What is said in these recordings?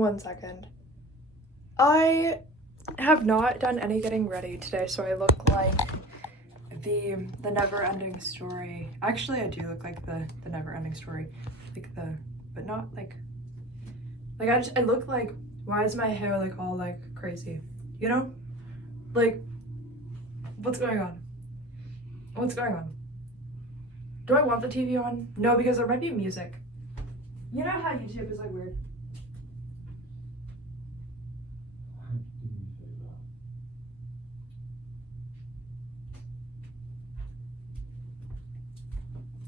1 second. I have not done any getting ready today, so I look like the never-ending story. Actually, I do look like the never-ending story, like but not like I look like, why is my hair like all like crazy, you know? Like, what's going on? What's going on? Do I want the TV on? No, because there might be music. You know how YouTube is like weird.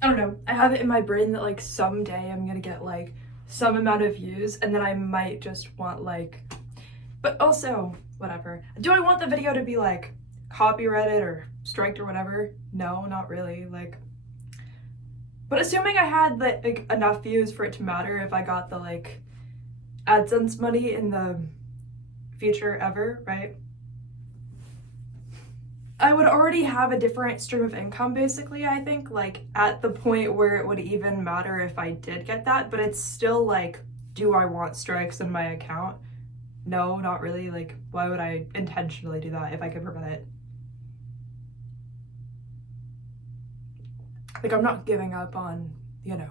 I don't know. I have it in my brain that like someday I'm gonna get like some amount of views, and then I might just want like, but also whatever. Do I want the video to be like copyrighted or striked or whatever? No, not really. Like, but assuming I had like enough views for it to matter, if I got the like AdSense money in the future ever, right? I would already have a different stream of income, basically, I think, like, at the point where it would even matter if I did get that, but it's still, like, do I want strikes in my account? No, not really. Like, why would I intentionally do that if I could prevent it? Like, I'm not giving up on, you know.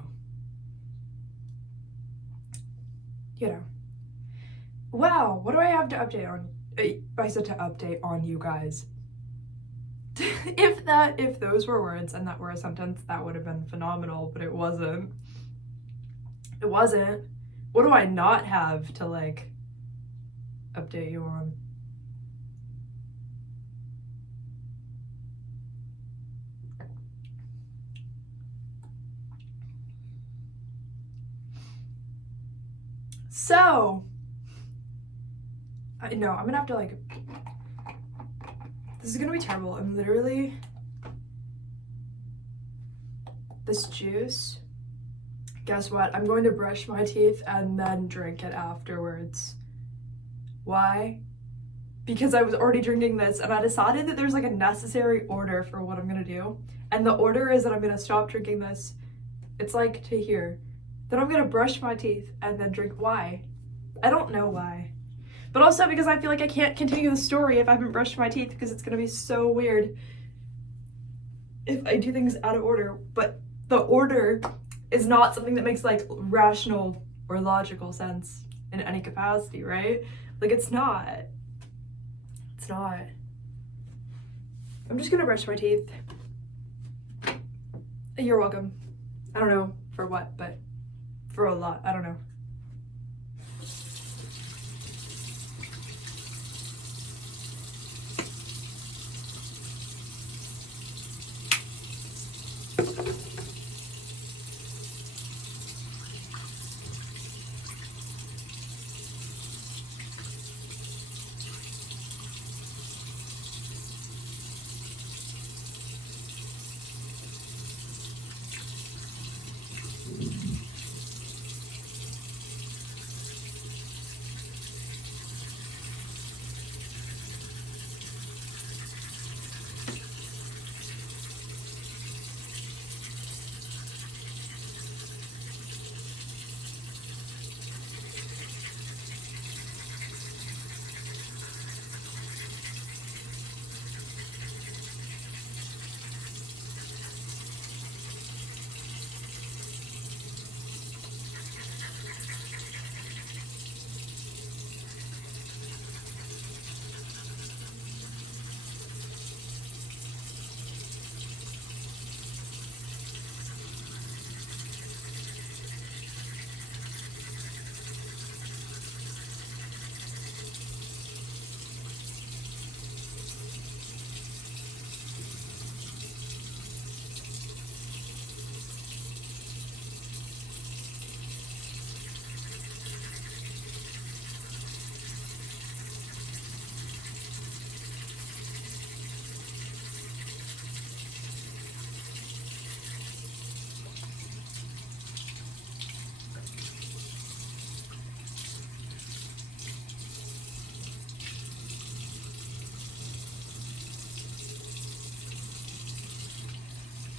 Wow, what do I have to update on? I said to update on you guys. If those were words and that were a sentence, that would have been phenomenal, but it wasn't. It wasn't. What do I not have to like update you on? So, I know I'm gonna have to like, this is gonna be terrible. I'm literally, this juice, guess what? I'm going to brush my teeth and then drink it afterwards. Why? Because I was already drinking this and I decided that there's like a necessary order for what I'm gonna do. And the order is that I'm gonna stop drinking this. It's like to here. Then I'm gonna brush my teeth and then drink. Why? I don't know why. But also because I feel like I can't continue the story if I haven't brushed my teeth, because it's gonna be so weird if I do things out of order. But the order is not something that makes like rational or logical sense in any capacity, right? Like, it's not. It's not. I'm just gonna brush my teeth. You're welcome. I don't know for what, but for a lot. I don't know.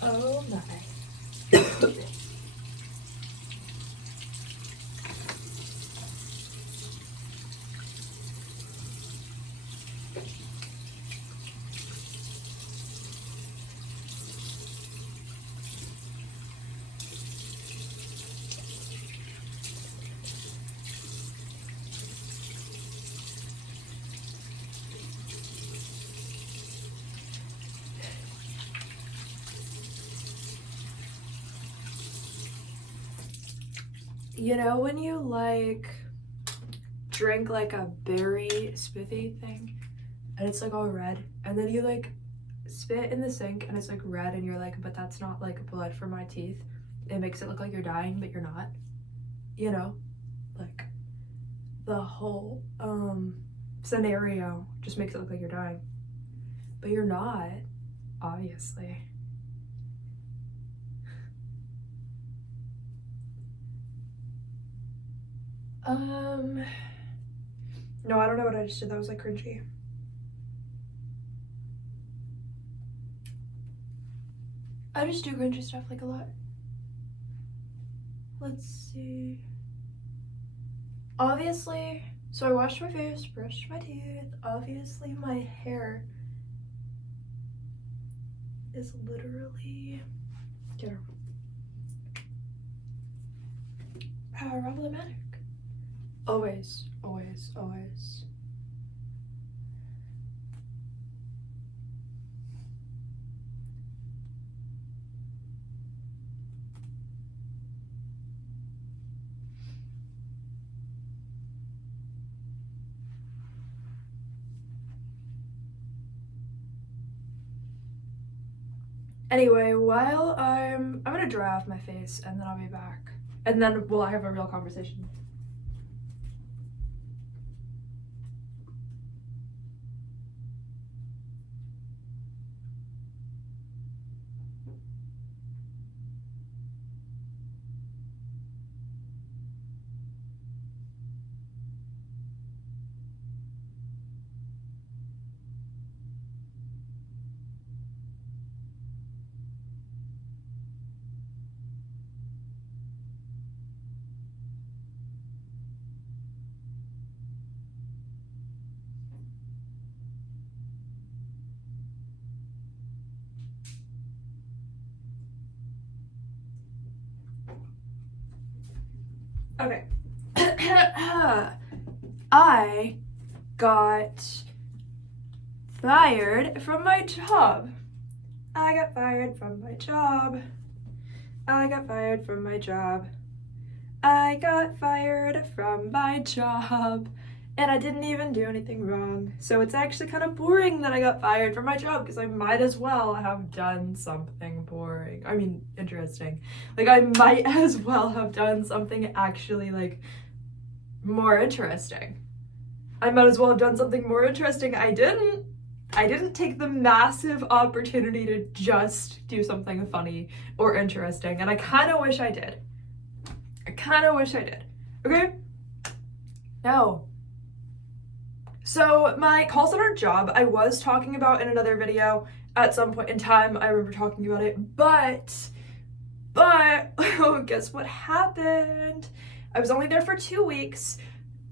Oh my. You know when you like drink like a berry smoothie thing and it's like all red, and then you like spit in the sink and it's like red and you're like, but that's not like blood from my teeth. It makes it look like you're dying, but you're not. You know, like the whole scenario just makes it look like you're dying, but you're not, obviously. No, I don't know what I just did. That was like cringy. I just do cringy stuff like a lot. Let's see. Obviously, so I washed my face, brushed my teeth. Obviously, my hair is literally, you know, problematic. Always, always, always. Anyway, while I'm gonna dry off my face and then I'll be back. And then we'll have a real conversation. Okay. I got fired from my job. I got fired from my job. I got fired from my job. I got fired from my job. And I didn't even do anything wrong. So it's actually kind of boring that I got fired from my job because I might as well have done something boring. I mean, interesting. Like, I might as well have done something actually, like, more interesting. I might as well have done something more interesting. I didn't take the massive opportunity to just do something funny or interesting. And I kind of wish I did. Okay? No. So my call center job, I was talking about in another video at some point in time. I remember talking about it, but guess what happened? I was only there for 2 weeks,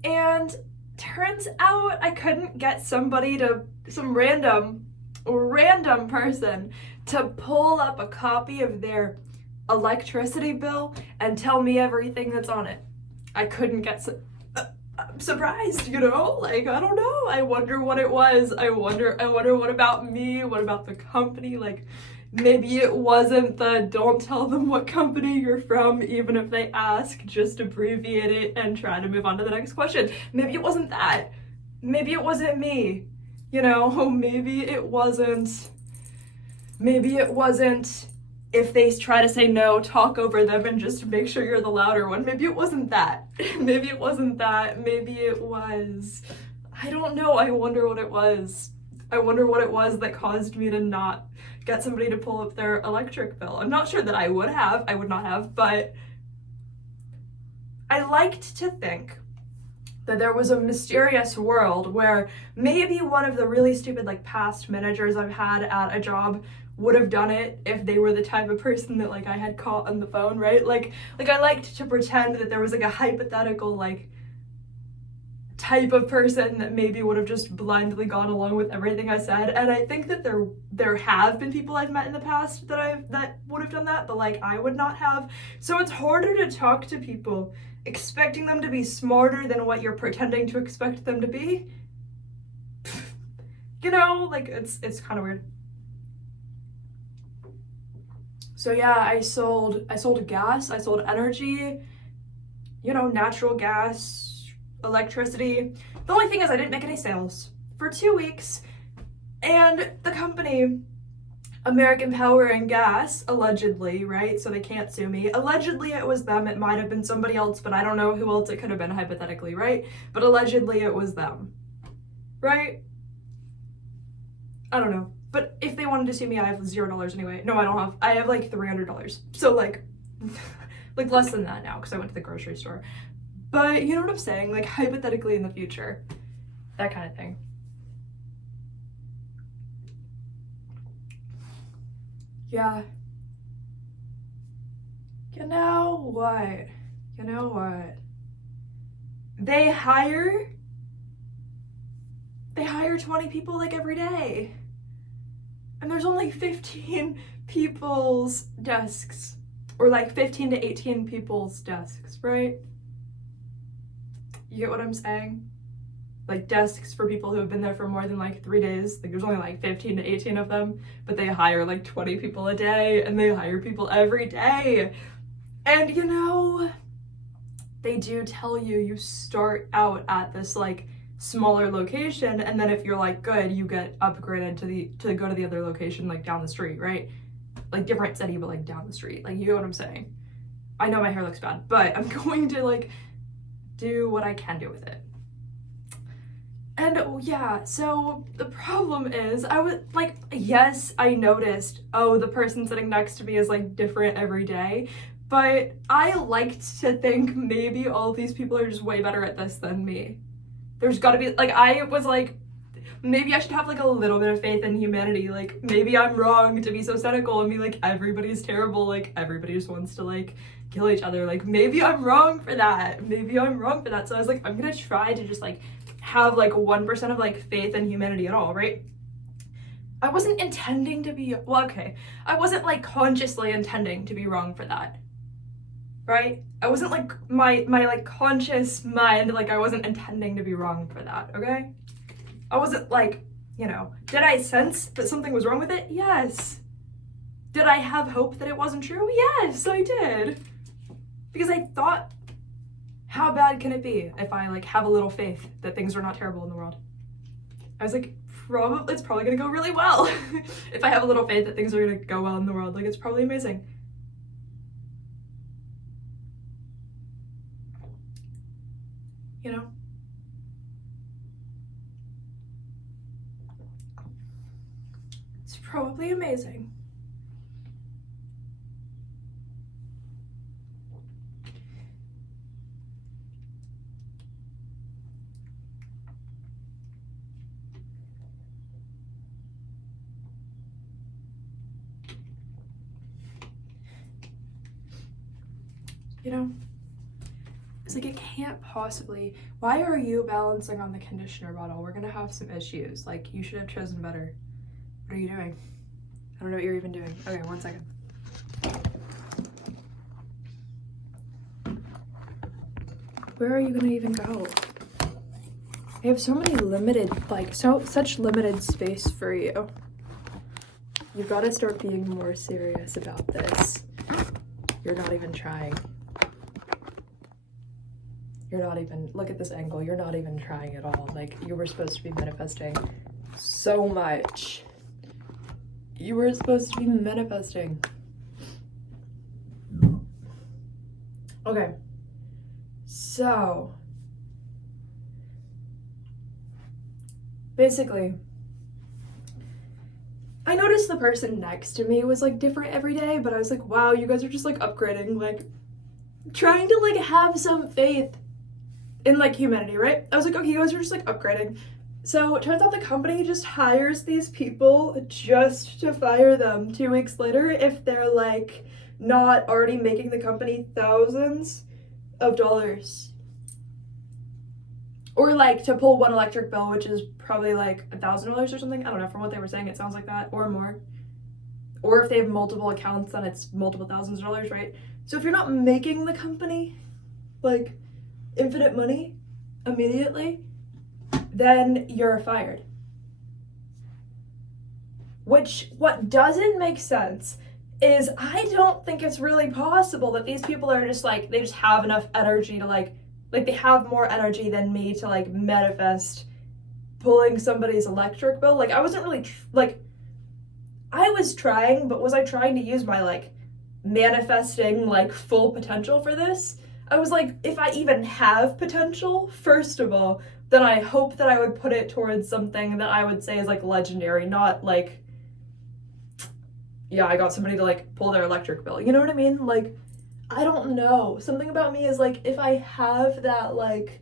and turns out I couldn't get some random person to pull up a copy of their electricity bill and tell me everything that's on it. I couldn't get I'm surprised, you know? Like, I don't know. I wonder what it was. I wonder what about me? What about the company? Like, maybe it wasn't the don't tell them what company you're from, even if they ask, just abbreviate it and try to move on to the next question. Maybe it wasn't that. Maybe it wasn't me. You know, maybe it wasn't if they try to say no, talk over them and just make sure you're the louder one. Maybe it wasn't that. Maybe it wasn't that. Maybe it was, I don't know. I wonder what it was. I wonder what it was that caused me to not get somebody to pull up their electric bill. I'm not sure that I would not have, but I liked to think that there was a mysterious world where maybe one of the really stupid, like, past managers I've had at a job would have done it if they were the type of person that, like, I had caught on the phone, right? Like I liked to pretend that there was, like, a hypothetical, like, type of person that maybe would have just blindly gone along with everything I said. And I think that there have been people I've met in the past that would have done that, but, like, I would not have. So it's harder to talk to people expecting them to be smarter than what you're pretending to expect them to be. You know, like, it's kind of weird. So yeah, I sold gas, I sold energy, you know, natural gas, electricity. The only thing is I didn't make any sales for 2 weeks, and the company, American Power and Gas, allegedly, right? So they can't sue me. Allegedly it was them. It might have been somebody else, but I don't know who else it could have been hypothetically, right? But allegedly it was them, right? I don't know. But if they wanted to sue me, I have $0 anyway. No, I don't have. I have like $300. So like, like less than that now because I went to the grocery store. But you know what I'm saying? Like hypothetically in the future, that kind of thing. Yeah. You know what? You know what? They hire 20 people like every day. And there's only 15 people's desks. Or like 15 to 18 people's desks, right? You get what I'm saying? Like desks for people who have been there for more than like 3 days. Like there's only like 15 to 18 of them, but they hire like 20 people a day, and they hire people every day. And you know, they do tell you you start out at this like smaller location, and then if you're like good, you get upgraded to go to the other location like down the street, right? Like different city, but like down the street. Like you know what I'm saying? I know my hair looks bad, but I'm going to like do what I can do with it. And yeah, so the problem is I was like, yes, I noticed, oh, the person sitting next to me is like different every day, but I liked to think maybe all these people are just way better at this than me. There's gotta be, like, I was like, maybe I should have like a little bit of faith in humanity. Like maybe I'm wrong to be so cynical and be like, everybody's terrible, like everybody just wants to like kill each other. Like maybe I'm wrong for that. Maybe I'm wrong for that. So I was like, I'm gonna try to just like have like 1% of like faith in humanity at all, right? I wasn't intending to be, well, okay, I wasn't like consciously intending to be wrong for that, right? I wasn't like my like conscious mind, like I wasn't intending to be wrong for that, okay? I wasn't like, you know, did I sense that something was wrong with it? Yes. Did I have hope that it wasn't true? Yes, I did. Because I thought, how bad can it be if I like have a little faith that things are not terrible in the world? I was like, it's probably gonna go really well. If I have a little faith that things are gonna go well in the world, like it's probably amazing. You know? It's probably amazing. You know? It's like, it can't possibly, why are you balancing on the conditioner bottle? We're gonna have some issues. Like, you should have chosen better. What are you doing? I don't know what you're even doing. Okay, 1 second. Where are you gonna even go? I have so many limited, like, such limited space for you. You've gotta start being more serious about this. You're not even trying. You're not even, look at this angle, you're not even trying at all. Like, you were supposed to be manifesting so much. You were supposed to be manifesting. Okay. So, basically, I noticed the person next to me was like different every day, but I was like, wow, you guys are just like upgrading, like trying to like have some faith in like humanity, right? I was like, okay, you guys are just like upgrading. So it turns out the company just hires these people just to fire them 2 weeks later if they're like not already making the company thousands of dollars. Or like to pull one electric bill, which is probably like $1,000 or something. I don't know, from what they were saying, it sounds like that, or more. Or if they have multiple accounts, then it's multiple thousands of dollars, right? So if you're not making the company like infinite money immediately, then you're fired. Which, what doesn't make sense is I don't think it's really possible that these people are just like, they just have enough energy to like they have more energy than me to like manifest pulling somebody's electric bill. Like, I wasn't really, I was trying, but was I trying to use my like manifesting like full potential for this? I was like, if I even have potential, first of all, then I hope that I would put it towards something that I would say is like legendary, not like, yeah, I got somebody to like pull their electric bill. You know what I mean? Like, I don't know. Something about me is like, if I have that like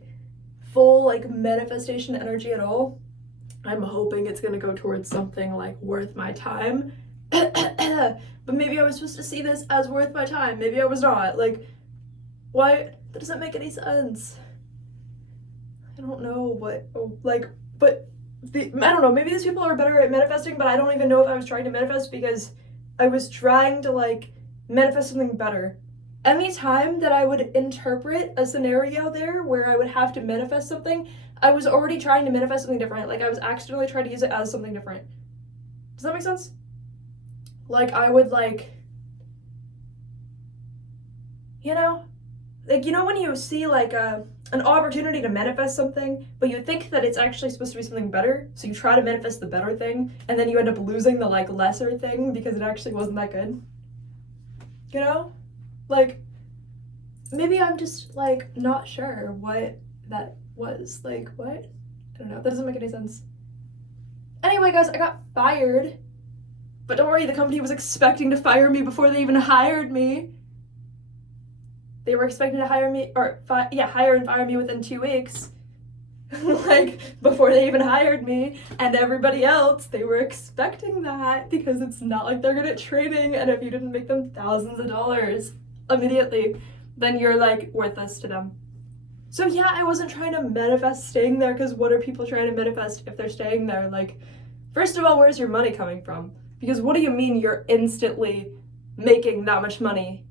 full like manifestation energy at all, I'm hoping it's gonna go towards something like worth my time. But maybe I was supposed to see this as worth my time. Maybe I was not. Like, why? That doesn't make any sense. I don't know what, like, but I don't know, maybe these people are better at manifesting, but I don't even know if I was trying to manifest because I was trying to like manifest something better. Any time that I would interpret a scenario there where I would have to manifest something, I was already trying to manifest something different. Like, I was accidentally trying to use it as something different. Does that make sense? Like, I would like, you know, like, you know when you see like an opportunity to manifest something, but you think that it's actually supposed to be something better, so you try to manifest the better thing, and then you end up losing the like lesser thing because it actually wasn't that good. You know? Like, maybe I'm just like not sure what that was. Like, what? I don't know. That doesn't make any sense. Anyway, guys, I got fired. But don't worry, the company was expecting to fire me before they even hired me. They were expecting to hire me, or hire and fire me within 2 weeks. Like, before they even hired me. And everybody else, they were expecting that because it's not like they're good at training, and if you didn't make them thousands of dollars immediately, then you're like worthless to them. So yeah, I wasn't trying to manifest staying there, because what are people trying to manifest if they're staying there? Like, first of all, where's your money coming from? Because what do you mean you're instantly making that much money?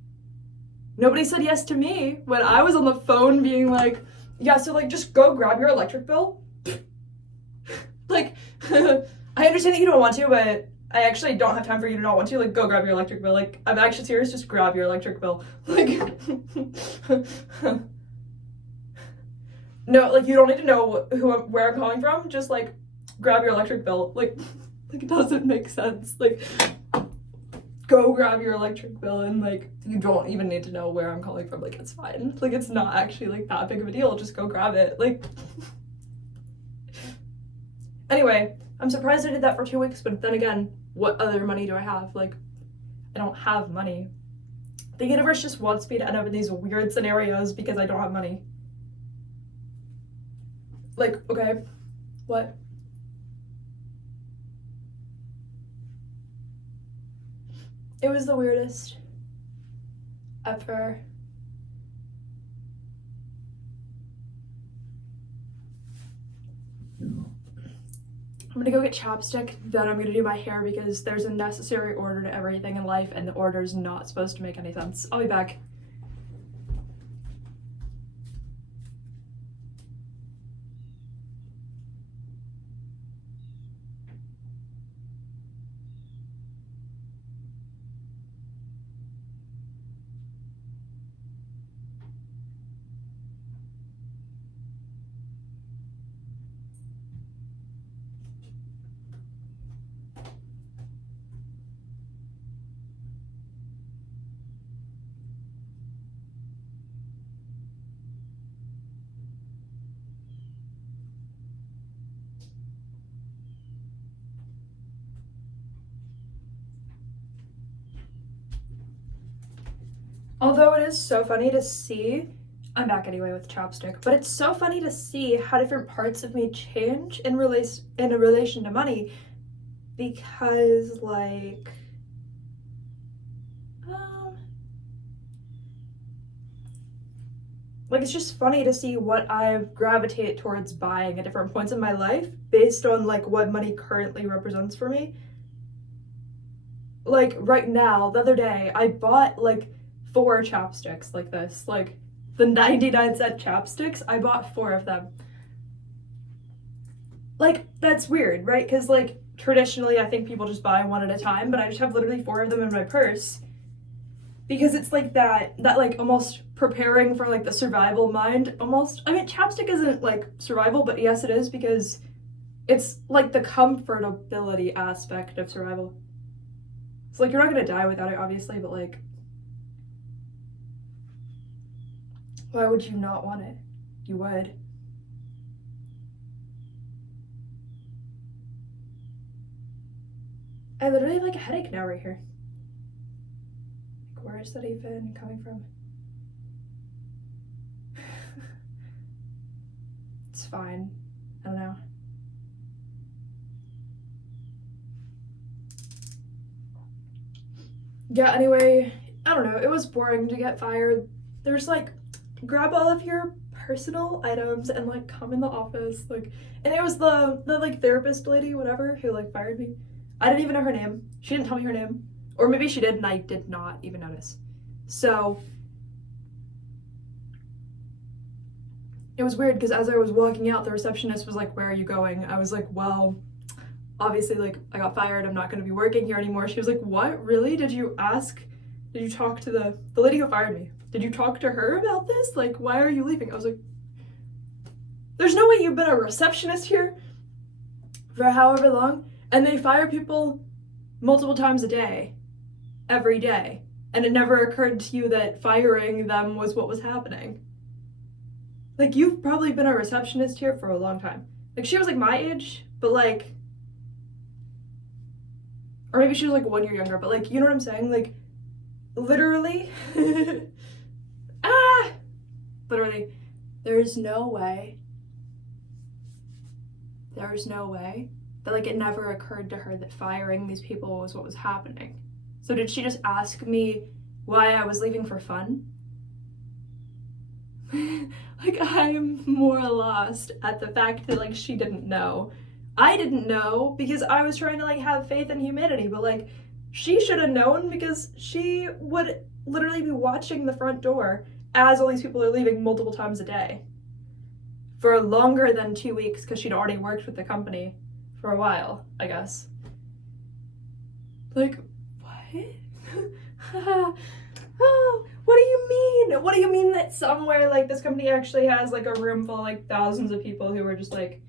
Nobody said yes to me when I was on the phone being like, yeah, so like just go grab your electric bill. Like, I understand that you don't want to, but I actually don't have time for you to not want to. Like, go grab your electric bill. Like, I'm actually serious, just grab your electric bill. Like, no, like, you don't need to know where I'm calling from. Just like, grab your electric bill. Like it doesn't make sense. Like, go grab your electric bill, and like, you don't even need to know where I'm calling from. Like, it's fine. Like, it's not actually like that big of a deal. Just go grab it. Like, anyway, I'm surprised I did that for 2 weeks, but then again, what other money do I have? Like, I don't have money. The universe just wants me to end up in these weird scenarios because I don't have money. Like, okay, what? It was the weirdest ever. I'm gonna go get chapstick, then I'm gonna do my hair because there's a necessary order to everything in life, and the order's not supposed to make any sense. I'll be back. Although it is so funny to see, I'm back anyway with chapstick, but it's so funny to see how different parts of me change in relation to money, because like, it's just funny to see what I gravitate towards buying at different points in my life based on like what money currently represents for me. Like, right now, the other day, I bought like 4 chapsticks like this, like the 99-cent chapsticks. I bought 4 of them. Like, that's weird, right? Because like traditionally, I think people just buy one at a time, but I just have literally 4 of them in my purse. Because it's like that like almost preparing for like the survival mind almost. I mean, chapstick isn't like survival, but yes it is, because it's like the comfortability aspect of survival. It's like you're not gonna die without it, obviously, but like, why would you not want it? You would. I literally have like a headache now right here. Where is that even coming from? It's fine. I don't know. Yeah, anyway, I don't know. It was boring to get fired. There's like, grab all of your personal items and like come in the office. Like, and it was the like therapist lady, whatever, who like fired me. I didn't even know her name. She didn't tell me her name. Or maybe she did and I did not even notice. So it was weird because as I was walking out, the receptionist was like, "Where are you going?" I was like, "Well, obviously, like, I got fired. I'm not going to be working here anymore." She was like, "What? Really? Did you talk to the lady who fired me? Did you talk to her about this? Like, why are you leaving?" I was like, "There's no way you've been a receptionist here for however long, and they fire people multiple times a day. Every day, and it never occurred to you that firing them was what was happening. Like, you've probably been a receptionist here for a long time." Like, she was like my age, but like, or maybe she was like 1 year younger, but like, you know what I'm saying? Like, literally, literally, there's no way that like it never occurred to her that firing these people was what was happening. So did she just ask me why I was leaving for fun? Like, I'm more lost at the fact that like she didn't know. I didn't know because I was trying to like have faith in humanity, but like she should have known because she would literally be watching the front door as all these people are leaving multiple times a day for longer than 2 weeks because she'd already worked with the company for a while, I guess. Like, oh, what do you mean? What do you mean that somewhere like this company actually has like a room full of like thousands of people who are just like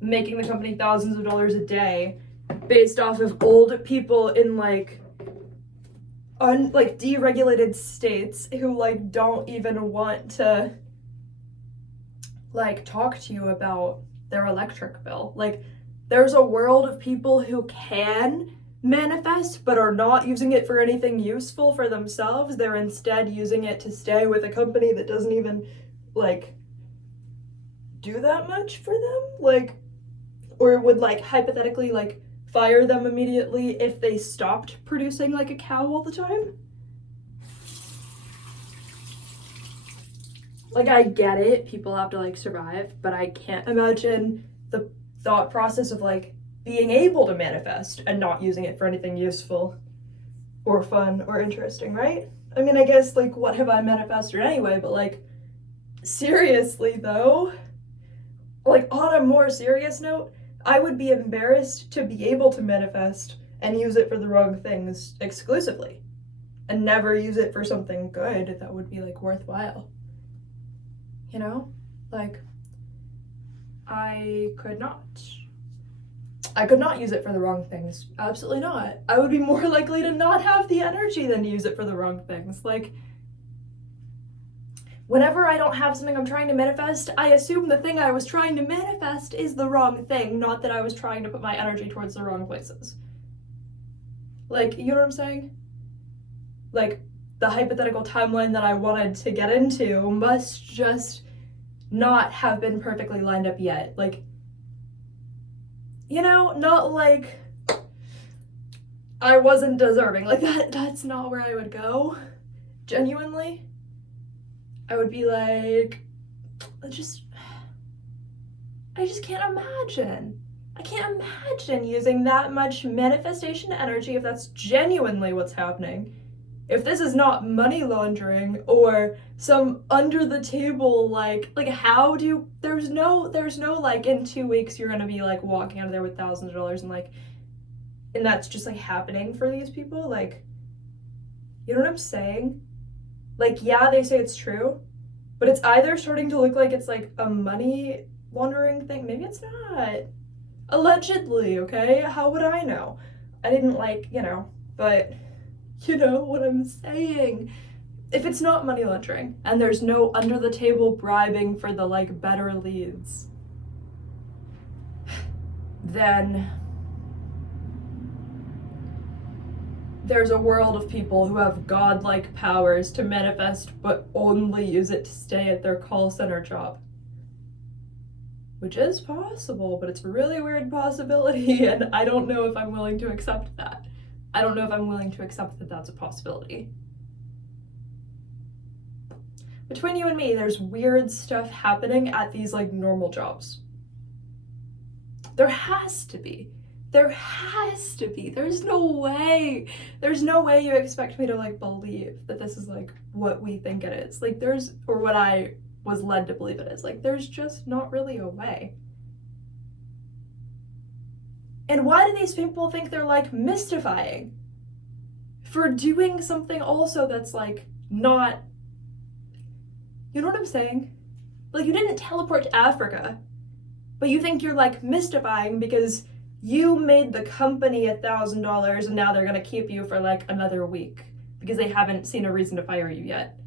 making the company thousands of dollars a day based off of old people in like deregulated states who like don't even want to like talk to you about their electric bill? Like, there's a world of people who can manifest but are not using it for anything useful for themselves. They're instead using it to stay with a company that doesn't even like do that much for them, like, or would like hypothetically like fire them immediately if they stopped producing like a cow all the time. Like, I get it, people have to like survive, but I can't imagine the thought process of like being able to manifest and not using it for anything useful or fun or interesting, right? I mean, I guess like, what have I manifested anyway? But like, seriously though, like on a more serious note, I would be embarrassed to be able to manifest and use it for the wrong things exclusively and never use it for something good that would be like worthwhile. You know, like, I could not use it for the wrong things. Absolutely not. I would be more likely to not have the energy than to use it for the wrong things. Like, whenever I don't have something I'm trying to manifest, I assume the thing I was trying to manifest is the wrong thing, not that I was trying to put my energy towards the wrong places. Like, you know what I'm saying? Like, the hypothetical timeline that I wanted to get into must just not have been perfectly lined up yet. Like, you know, not like I wasn't deserving. Like, that's not where I would go. Genuinely. I would be like, I just can't imagine. I can't imagine using that much manifestation energy if that's genuinely what's happening If this is not money laundering or some under the table, like how do you, there's no like in 2 weeks you're gonna be like walking out of there with thousands of dollars and like, and that's just like happening for these people. Like, you know what I'm saying? Like, yeah, they say it's true, but it's either starting to look like it's like a money laundering thing. Maybe it's not. Allegedly, okay? How would I know? I didn't like, but you know what I'm saying. If it's not money laundering and there's no under the table bribing for the like better leads, then there's a world of people who have godlike powers to manifest but only use it to stay at their call center job. Which is possible, but it's a really weird possibility, and I don't know if I'm willing to accept that. I don't know if I'm willing to accept that that's a possibility. Between you and me, there's weird stuff happening at these like normal jobs. There has to be. There has to be. There's no way. There's no way you expect me to like believe that this is like what we think it is. Like or what I was led to believe it is. Like there's just not really a way. And why do these people think they're like mystifying for doing something also that's like not, you know what I'm saying? Like you didn't teleport to Africa, but you think you're like mystifying because you made the company $1,000 and now they're gonna keep you for like another week because they haven't seen a reason to fire you yet.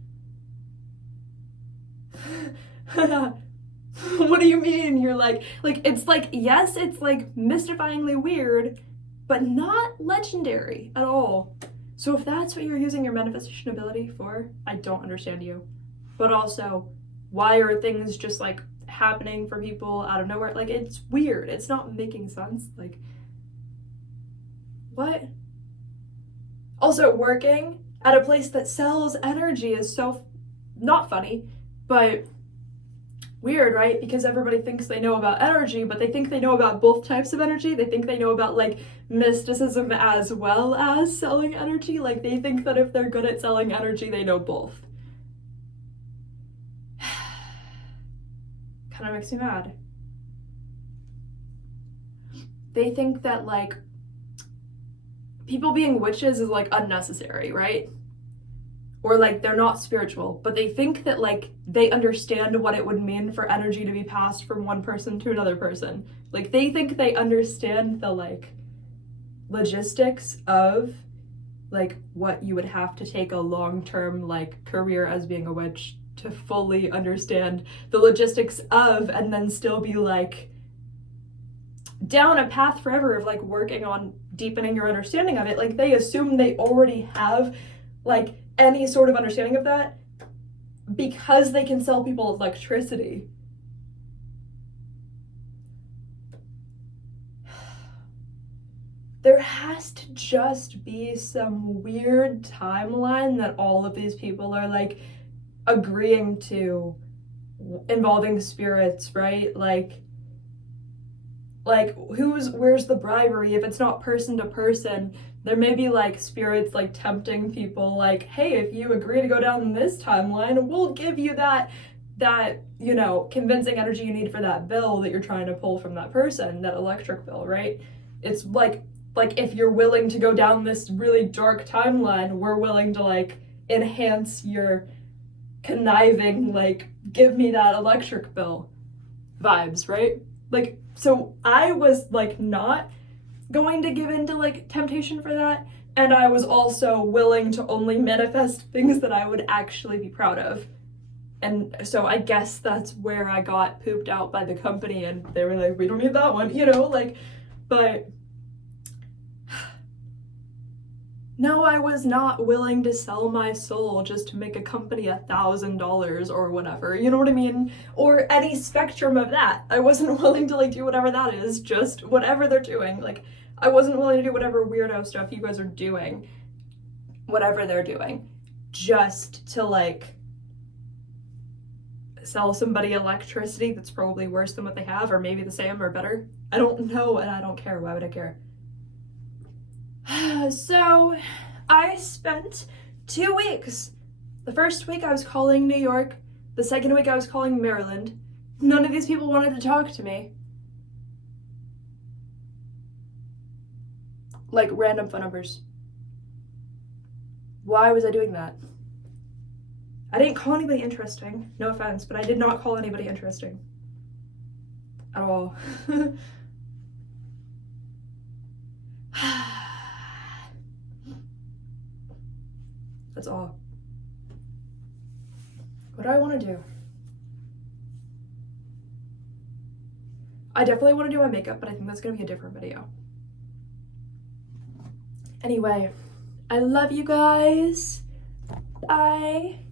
What do you mean? You're like it's like, yes, it's like mystifyingly weird, but not legendary at all. So if that's what you're using your manifestation ability for, I don't understand you. But also, why are things just like happening for people out of nowhere? Like it's weird. It's not making sense. Like, what? Also, working at a place that sells energy is so not funny, but weird, right? Because everybody thinks they know about energy, but they think they know about both types of energy. They think they know about like mysticism as well as selling energy. Like they think that if they're good at selling energy, they know both. Kind of makes me mad. They think that like people being witches is like unnecessary, right? Or like they're not spiritual, but they think that like they understand what it would mean for energy to be passed from one person to another person. Like they think they understand the like logistics of like what you would have to take a long-term like career as being a witch to fully understand the logistics of, and then still be like down a path forever of like working on deepening your understanding of it. Like they assume they already have like any sort of understanding of that because they can sell people electricity. There has to just be some weird timeline that all of these people are like agreeing to involving spirits, right? Like where's the bribery if it's not person to person? There may be like spirits like tempting people like, hey, if you agree to go down this timeline, we'll give you that convincing energy you need for that bill that you're trying to pull from that person, that electric bill, right? It's like if you're willing to go down this really dark timeline, we're willing to like enhance your conniving, like give me that electric bill vibes, right? Like, so I was like not going to give in to like temptation for that, and I was also willing to only manifest things that I would actually be proud of. And so I guess that's where I got pooped out by the company, and they were like, we don't need that one, but no, I was not willing to sell my soul just to make a company $1,000 or whatever, you know what I mean? Or any spectrum of that. I wasn't willing to like do whatever that is, just whatever they're doing. Like, I wasn't willing to do whatever weirdo stuff you guys are doing, whatever they're doing, just to like sell somebody electricity that's probably worse than what they have, or maybe the same or better. I don't know, and I don't care. Why would I care? So I spent 2 weeks. The first week I was calling New York. The second week I was calling Maryland. None of these people wanted to talk to me. Like random phone numbers. Why was I doing that? I didn't call anybody interesting. No offense, but I did not call anybody interesting. At all. That's all. What do I want to do? I definitely want to do my makeup, but I think that's going to be a different video. Anyway, I love you guys. Bye.